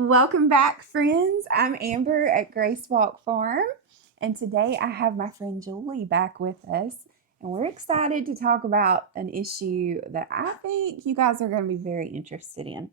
Welcome back, friends. I'm Amber at Grace Walk Farm, and today I have my friend Julie back with us, and we're excited to talk about an issue that I think you guys are going to be very interested in.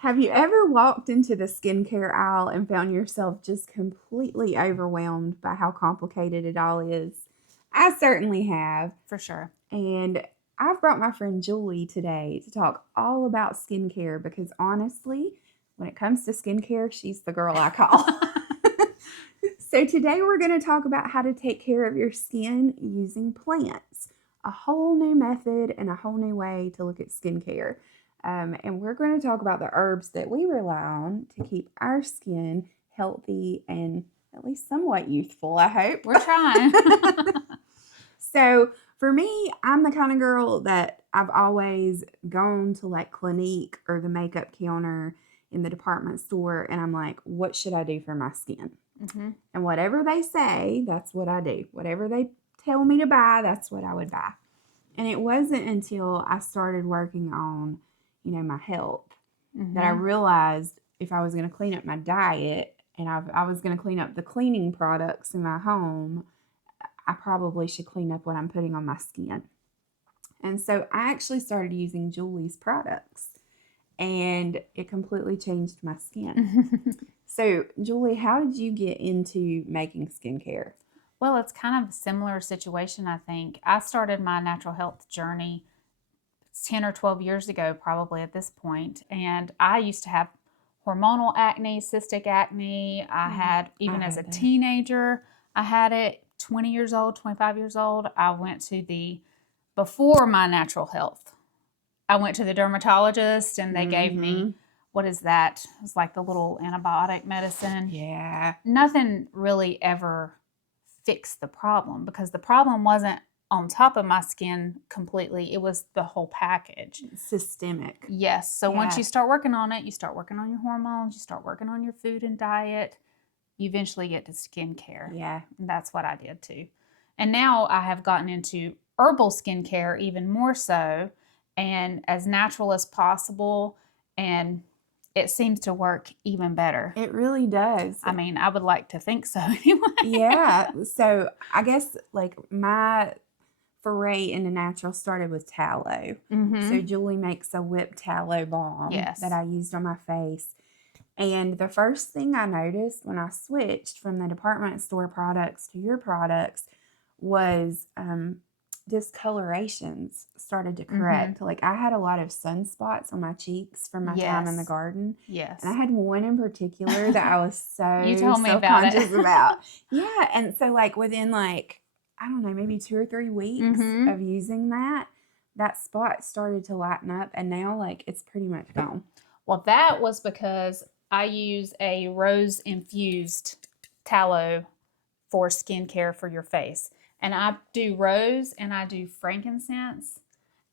Have you ever walked into the skincare aisle and found yourself just completely overwhelmed by how complicated it all is? I certainly have. For sure. And I've brought my friend Julie today to talk all about skincare because honestly, when it comes to skincare, she's the girl I call. So today we're going to talk about how to take care of your skin using plants. A whole new method and a whole new way to look at skincare. And we're going to talk about the herbs that we rely on to keep our skin healthy and at least somewhat youthful, I hope. We're trying. So for me, I'm the kind of girl that I've always gone to like Clinique or the makeup counter in the department store and I'm like, what should I do for my skin? Mm-hmm. And whatever they say, that's what I do. Whatever they tell me to buy, that's what I would buy. And it wasn't until I started working on my health that I realized if I was going to clean up my diet and I was going to clean up the cleaning products in my home, I probably should clean up what I'm putting on my skin. And so I actually started using Julie's products and it completely changed my skin. So Julie, how did you get into making skincare? Well, it's kind of a similar situation, I think. I started my natural health journey 10 or 12 years ago, probably at this point. And I used to have hormonal acne, cystic acne. I had, even as a teenager, I had it 20 years old, 25 years old. I went to before my natural health, I went to the dermatologist and they gave me, what is that? It's like the little antibiotic medicine. Yeah. Nothing really ever fixed the problem because the problem wasn't on top of my skin completely. It was the whole package. Systemic. Yes. So once you start working on it, you start working on your hormones, you start working on your food and diet, you eventually get to skincare. Yeah. And that's what I did too. And now I have gotten into herbal skincare even more so and as natural as possible. And it seems to work even better. It really does. I mean, I would like to think so anyway. Yeah. So I guess like my foray into natural started with tallow. So Julie makes a whipped tallow balm that I used on my face. And the first thing I noticed when I switched from the department store products to your products was discolorations started to correct. Like I had a lot of sunspots on my cheeks from my time in the garden. Yes. And I had one in particular that I was so you told me self-conscious about. Yeah. And so like within like, I don't know, maybe 2 or 3 weeks of using that spot started to lighten up and now like it's pretty much gone. Well, that was because I use a rose infused tallow for skincare for your face. And I do rose and I do frankincense.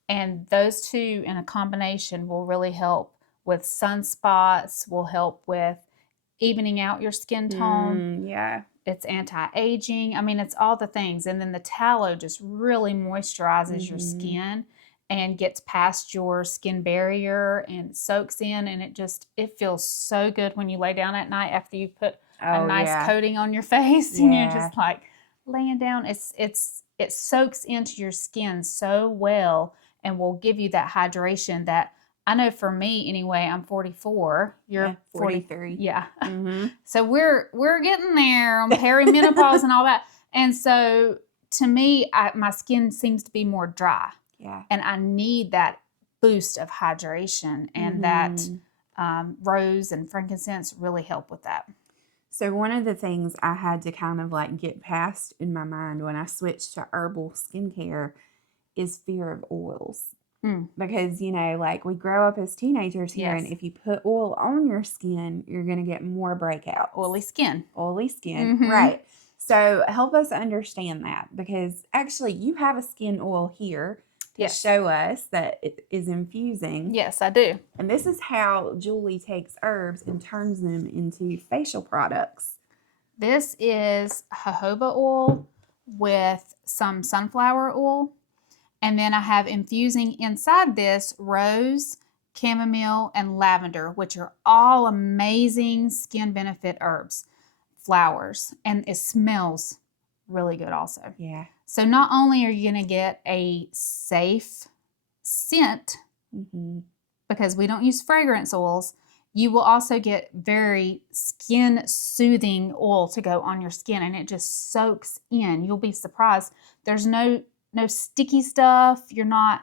And those two in a combination will really help with sunspots, will help with evening out your skin tone. Yeah. It's anti-aging. I mean, it's all the things. And then the tallow just really moisturizes your skin and gets past your skin barrier and soaks in. And it feels so good when you lay down at night after you put a nice coating on your face and you're just like laying down. It soaks into your skin so well and will give you that hydration that I know for me anyway. I'm 44. You're 43. Yeah. So we're getting there on perimenopause and all that. And so to me, my skin seems to be more dry. Yeah. And I need that boost of hydration, and that rose and frankincense really help with that. So one of the things I had to kind of like get past in my mind when I switched to herbal skincare is fear of oils. Because, like we grow up as teenagers here, and if you put oil on your skin, you're going to get more breakouts. Oily skin. Right. So help us understand that, because actually you have a skin oil here to show us that it is infusing. Yes, I do. And this is how Julie takes herbs and turns them into facial products. This is jojoba oil with some sunflower oil. And then I have infusing inside this rose, chamomile, and lavender, which are all amazing skin benefit herbs, flowers. And it smells really good also. Yeah. So not only are you going to get a safe scent, because we don't use fragrance oils, you will also get very skin soothing oil to go on your skin, and it just soaks in. You'll be surprised. There's no sticky stuff. You're not,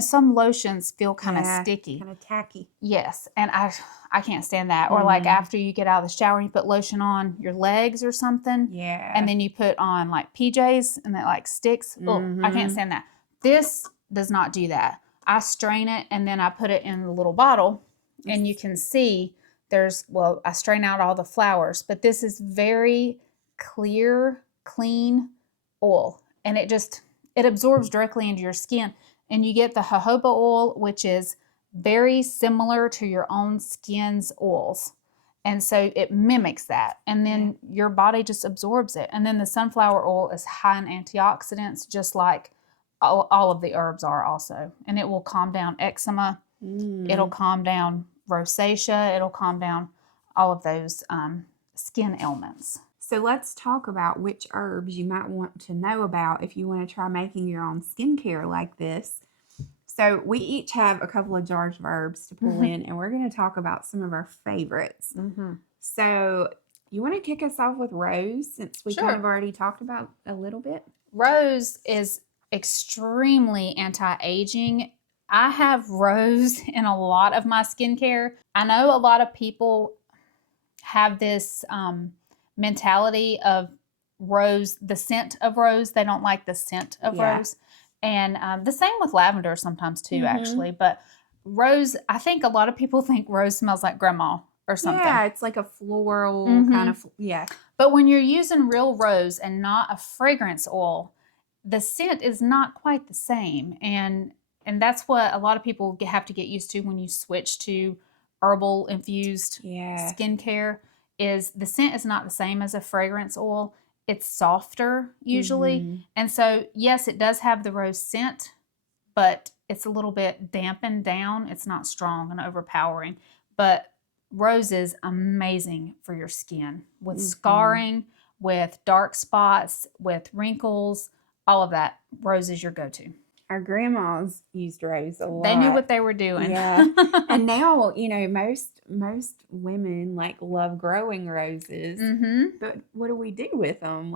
some lotions feel kind of sticky. Kind of tacky. Yes, and I can't stand that. Or like after you get out of the shower, you put lotion on your legs or something. Yeah. And then you put on like PJs and it like sticks. Oh, I can't stand that. This does not do that. I strain it and then I put it in the little bottle, and you can see I strain out all the flowers, but this is very clear, clean oil, and it absorbs directly into your skin. And you get the jojoba oil, which is very similar to your own skin's oils. And so it mimics that. And then your body just absorbs it. And then the sunflower oil is high in antioxidants, just like all of the herbs are also. And it will calm down eczema. It'll calm down rosacea. It'll calm down all of those skin ailments. So let's talk about which herbs you might want to know about if you want to try making your own skincare like this. So we each have a couple of jars of herbs to pull in, and we're going to talk about some of our favorites. So you want to kick us off with rose, since we kind of already talked about a little bit? Rose is extremely anti-aging. I have rose in a lot of my skincare. I know a lot of people have this mentality of rose, the scent of rose. They don't like the scent of rose. And the same with lavender sometimes too, actually. But rose, I think a lot of people think rose smells like grandma or something. Yeah, it's like a floral kind of, But when you're using real rose and not a fragrance oil, the scent is not quite the same. And that's what a lot of people have to get used to when you switch to herbal infused skincare, is the scent is not the same as a fragrance oil. It's softer usually. And so, yes, it does have the rose scent, but it's a little bit dampened down. It's not strong and overpowering. But rose is amazing for your skin with scarring, with dark spots, with wrinkles, all of that. Rose is your go-to. Our grandmas used rose a lot. They knew what they were doing. Yeah. And now, most women love growing roses. But what do we do with them?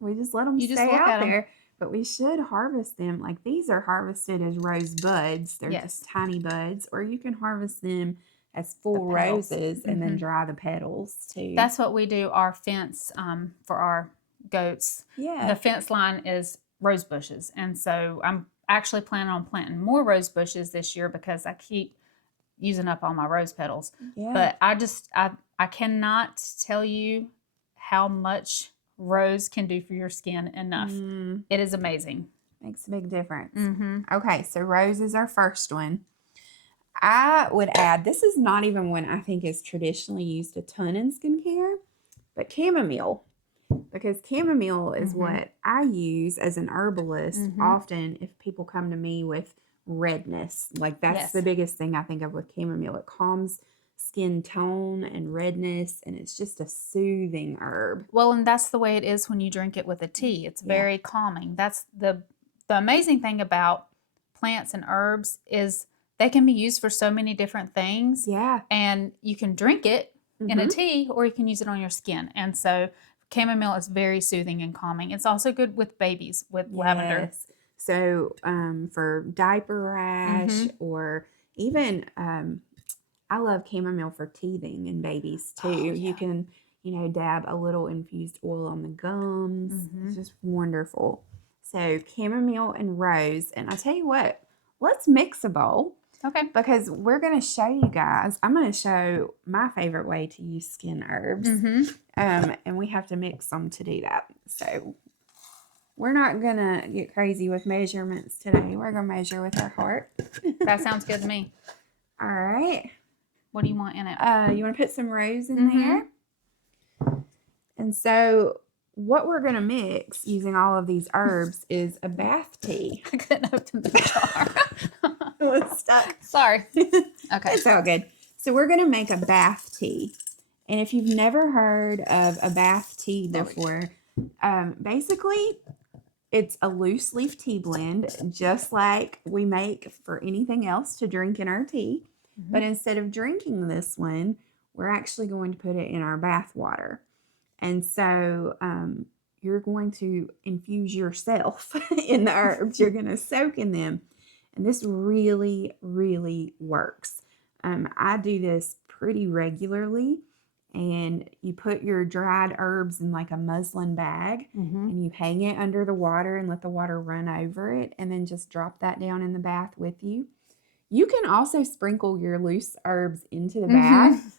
We just let them stay out there. But we should harvest them. These are harvested as rose buds. They're just tiny buds. Or you can harvest them as full roses and then dry the petals too. That's what we do. Our fence for our goats. Yeah. The fence line is rose bushes. And so I'm actually planning on planting more rose bushes this year because I keep using up all my rose petals. Yeah. But I cannot tell you how much rose can do for your skin enough. It is amazing. Makes a big difference. Okay, so rose is our first one. I would add, this is not even one I think is traditionally used a ton in skincare, but chamomile. Because chamomile is what I use as an herbalist often if people come to me with redness. That's the biggest thing I think of with chamomile. It calms skin tone and redness, and it's just a soothing herb. Well, and that's the way it is when you drink it with a tea. It's very calming. That's the amazing thing about plants and herbs is they can be used for so many different things. Yeah. And you can drink it in a tea, or you can use it on your skin. And so chamomile is very soothing and calming. It's also good with babies with lavender. So for diaper rash or even I love chamomile for teething in babies too. You can, dab a little infused oil on the gums. It's just wonderful. So chamomile and rose. And I'll tell you what, let's mix a bowl. Okay. Because we're going to show you guys, I'm going to show my favorite way to use skin herbs. And we have to mix them to do that. So we're not going to get crazy with measurements today. We're going to measure with our heart. That sounds good to me. All right. What do you want in it? You want to put some rose in there? And so what we're going to mix using all of these herbs is a bath tea. I couldn't open the jar. It was stuck. Sorry. Okay. It's all good. So we're going to make a bath tea. And if you've never heard of a bath tea before, basically it's a loose leaf tea blend, just like we make for anything else to drink in our tea. Mm-hmm. But instead of drinking this one, we're actually going to put it in our bath water. And so you're going to infuse yourself in the herbs. You're going to soak in them. And this really, really works. I do this pretty regularly. And you put your dried herbs in like a muslin bag, and you hang it under the water and let the water run over it, and then just drop that down in the bath with you. You can also sprinkle your loose herbs into the bath,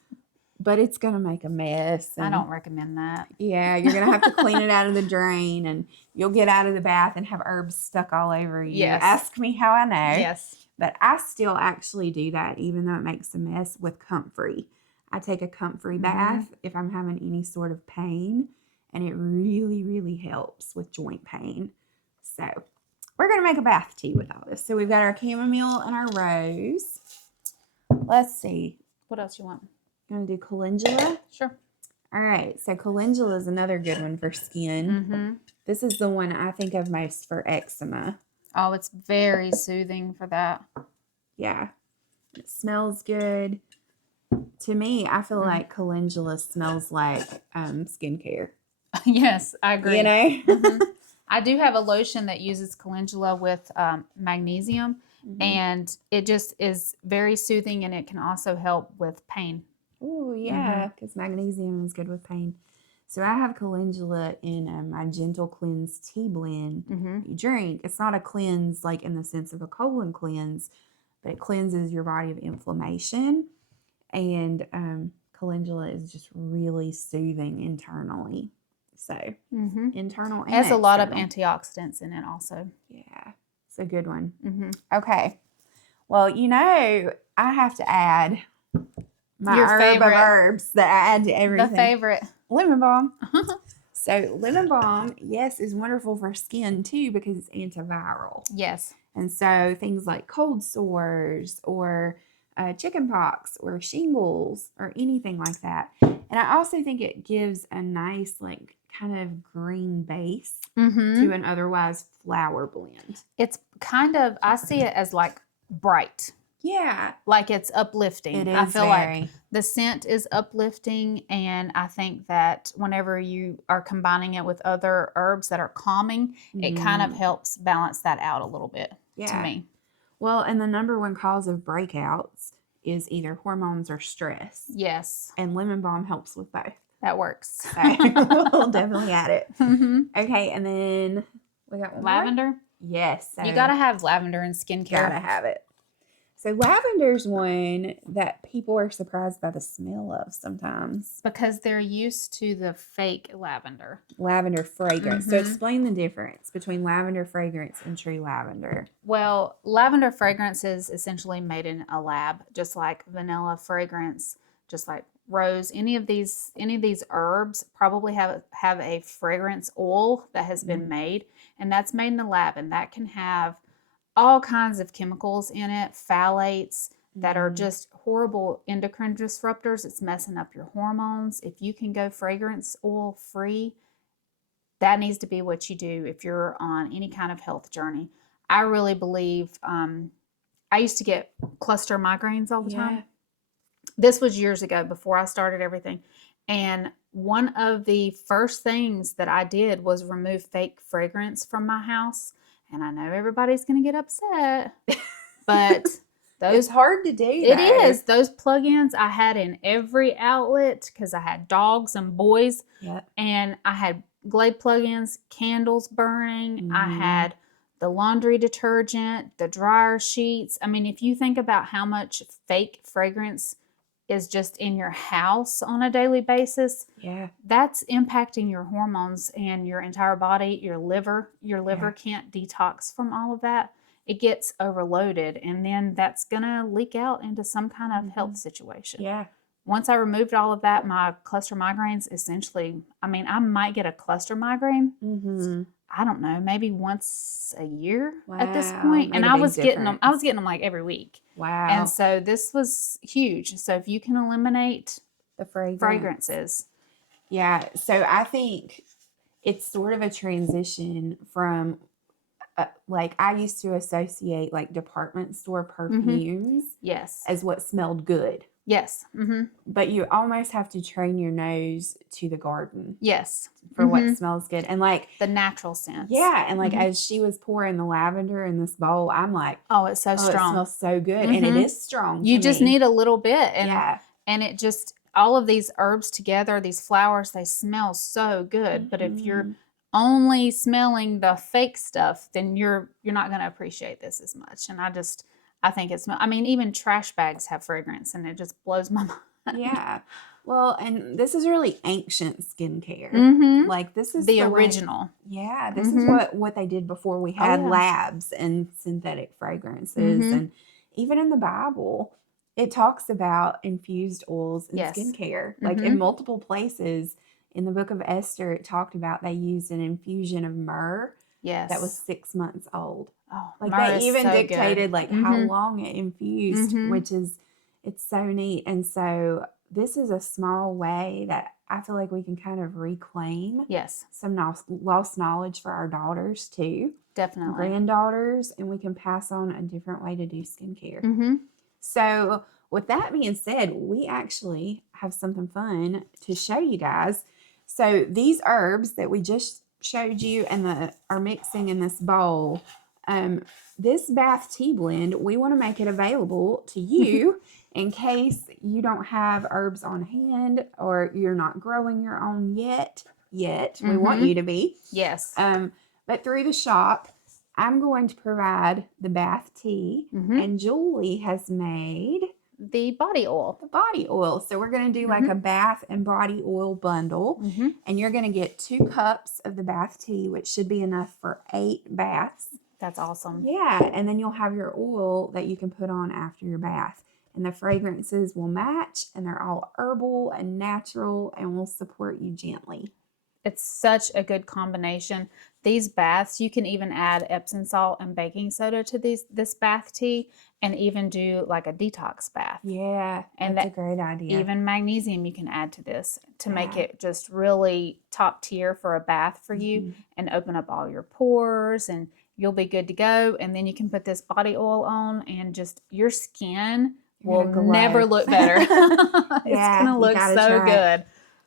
but it's going to make a mess. I don't recommend that. Yeah, you're going to have to clean it out of the drain, and you'll get out of the bath and have herbs stuck all over you. Yes. Ask me how I know. Yes. But I still actually do that, even though it makes a mess, with comfrey. I take a comfrey bath if I'm having any sort of pain, and it really, really helps with joint pain. So we're going to make a bath tea with all this. So we've got our chamomile and our rose. Let's see. What else you want? You want to do calendula? Sure. All right. So calendula is another good one for skin. This is the one I think of most for eczema. Oh, it's very soothing for that. Yeah. It smells good. To me, I feel like calendula smells like skincare. Yes, I agree. You know? I do have a lotion that uses calendula with magnesium, and it just is very soothing, and it can also help with pain. Oh, yeah, because magnesium is good with pain. So I have calendula in my Gentle Cleanse tea blend you drink. It's not a cleanse like in the sense of a colon cleanse, but it cleanses your body of inflammation. And calendula is just really soothing internally. So internal and it has a lot of external. antioxidants in it also. Yeah, it's a good one. Okay. Well, you know, I have to add my Your herb favorite. of herbs that I add to everything. The favorite. Lemon balm. So lemon balm, yes, is wonderful for skin too because it's antiviral. Yes. And so things like cold sores or chicken pox or shingles or anything like that. And I also think it gives a nice like kind of green base to an otherwise flower blend. It's kind of, I see it as like bright. Yeah. Like it's uplifting. It is I feel very. like the scent is uplifting, and I think that whenever you are combining it with other herbs that are calming, it kind of helps balance that out a little bit to me. Well, and the number one cause of breakouts is either hormones or stress. Yes. And lemon balm helps with both. That works. So we'll definitely add it. Okay, and then we got one Lavender? more? Yes. So You got to have lavender in skincare. gotta have it. So lavender's one that people are surprised by the smell of sometimes. Because they're used to the fake lavender. Lavender fragrance. So explain the difference between lavender fragrance and true lavender. Well, lavender fragrance is essentially made in a lab, just like vanilla fragrance, just like rose. Any of these herbs probably have a fragrance oil that has been made, and that's made in the lab, and that can have all kinds of chemicals in it, phthalates that are just horrible endocrine disruptors. It's messing up your hormones. If you can go fragrance oil free, that needs to be what you do if you're on any kind of health journey. I really believe, I used to get cluster migraines all the time. This was years ago before I started everything. And one of the first things that I did was remove fake fragrance from my house. And I know everybody's going to get upset, but It's hard to do. It is. Those plugins I had in every outlet because I had dogs and boys. Yep. And I had Glade plugins, candles burning. I had the laundry detergent, the dryer sheets. I mean, if you think about how much fake fragrance is just in your house on a daily basis, that's impacting your hormones and your entire body, your liver. Your liver can't detox from all of that. It gets overloaded, and then that's going to leak out into some kind of health situation. Yeah. once I removed all of that, my cluster migraines essentially, I mean, I might get a cluster migraine. Mm-hmm. I don't know, maybe once a year at this Wow. point. Made And a I big was getting them, difference. like every week. Wow. And so this was huge. So if you can eliminate The fragrance. fragrances. Yeah. So I think it's sort of a transition from like I used to associate like department store perfumes Yes. as what smelled good. Yes. But you almost have to train your nose to the garden. Yes. For what smells good. And like the natural scents. Yeah. And like as she was pouring the lavender in this bowl, I'm like, oh, it's so strong. It smells so good. And it is strong. You just need a little bit. And yeah. And it just, all of these herbs together, these flowers, they smell so good. But if you're only smelling the fake stuff, then you're not going to appreciate this as much. And I think it's, I mean, even trash bags have fragrance, and it just blows my mind. Yeah. Well, and this is really ancient skincare. Like this is the original. Yeah, this is what they did before we had labs and synthetic fragrances. And even in the Bible, it talks about infused oils in skincare. Like in multiple places in the book of Esther, it talked about they used an infusion of myrrh that was 6 months old. Oh, like they even so dictated good. Like how long it infused, which is, it's so neat. And so this is a small way that I feel like we can kind of reclaim some lost knowledge for our daughters too. Definitely. Granddaughters, and we can pass on a different way to do skincare. So with that being said, we actually have something fun to show you guys. So these herbs that we just showed you and are mixing in this bowl, this bath tea blend, we want to make it available to you in case you don't have herbs on hand or you're not growing your own yet. We want you to be. Yes. But through the shop, I'm going to provide the bath tea, and Julie has made the body oil. The body oil. So we're going to do like a bath and body oil bundle, and you're going to get 2 cups of the bath tea, which should be enough for 8 baths. That's awesome. Yeah, and then you'll have your oil that you can put on after your bath. And the fragrances will match, and they're all herbal and natural and will support you gently. It's such a good combination. These baths, you can even add Epsom salt and baking soda to this bath tea, and even do like a detox bath. Yeah, that's a great idea. Even magnesium you can add to this to make it just really top tier for a bath for you, and open up all your pores, and you'll be good to go. And then you can put this body oil on, and just your skin will never look better. It's going to look so good.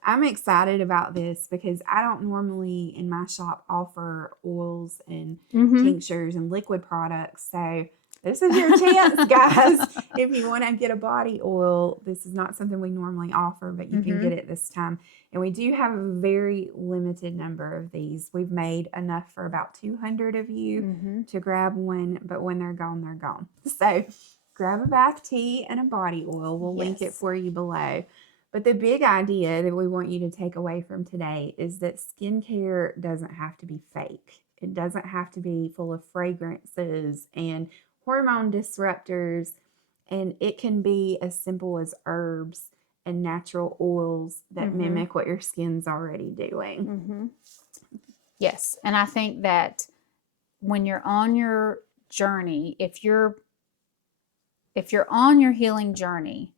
I'm excited about this because I don't normally in my shop offer oils and tinctures and liquid products. So this is your chance, guys. If you want to get a body oil, this is not something we normally offer, but you can get it this time. And we do have a very limited number of these. We've made enough for about 200 of you to grab one, but when they're gone, they're gone. So grab a bath tea and a body oil. We'll link it for you below. But the big idea that we want you to take away from today is that skincare doesn't have to be fake. It doesn't have to be full of fragrances and hormone disruptors. And it can be as simple as herbs and natural oils that mimic what your skin's already doing. Yes. And I think that when you're on your journey, if you're on your healing journey,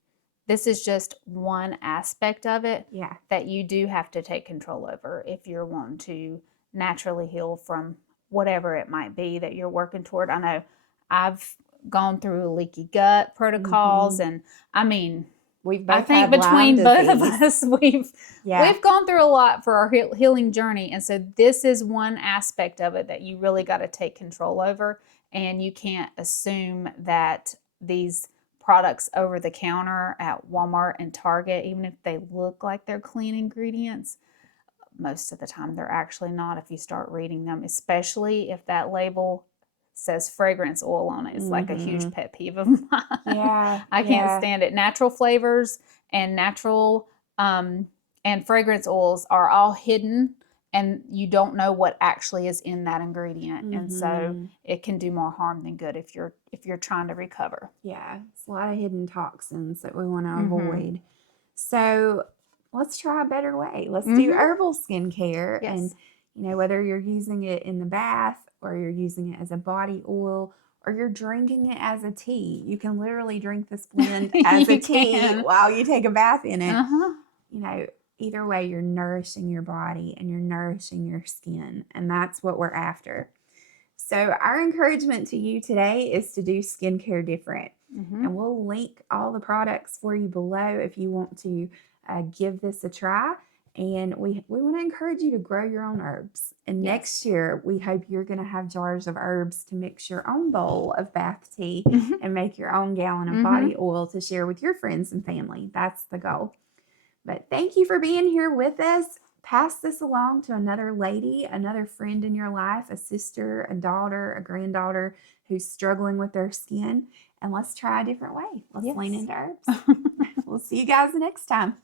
this is just one aspect of it that you do have to take control over if you're wanting to naturally heal from whatever it might be that you're working toward. I know I've gone through leaky gut protocols, and I mean, I think between both of us, we've gone through a lot for our healing journey. And so this is one aspect of it that you really got to take control over. And you can't assume that these products over the counter at Walmart and Target, even if they look like they're clean ingredients, most of the time they're actually not if you start reading them, especially if that label says fragrance oil on it. It's like a huge pet peeve of mine. I can't stand it. Natural flavors and natural and fragrance oils are all hidden, and you don't know what actually is in that ingredient. And so it can do more harm than good if you're trying to recover. Yeah, it's a lot of hidden toxins that we want to avoid. So let's try a better way. Let's do herbal skincare. Yes. And, whether you're using it in the bath or you're using it as a body oil or you're drinking it as a tea, you can literally drink this blend as a You tea can. while you take a bath in it. Uh-huh. Either way, you're nourishing your body and you're nourishing your skin. And that's what we're after. So our encouragement to you today is to do skincare different. And we'll link all the products for you below if you want to give this a try. And we want to encourage you to grow your own herbs. And next year, we hope you're going to have jars of herbs to mix your own bowl of bath tea and make your own gallon of body oil to share with your friends and family. That's the goal. But thank you for being here with us. Pass this along to another lady, another friend in your life, a sister, a daughter, a granddaughter who's struggling with their skin. And let's try a different way. Let's lean into herbs. We'll see you guys next time.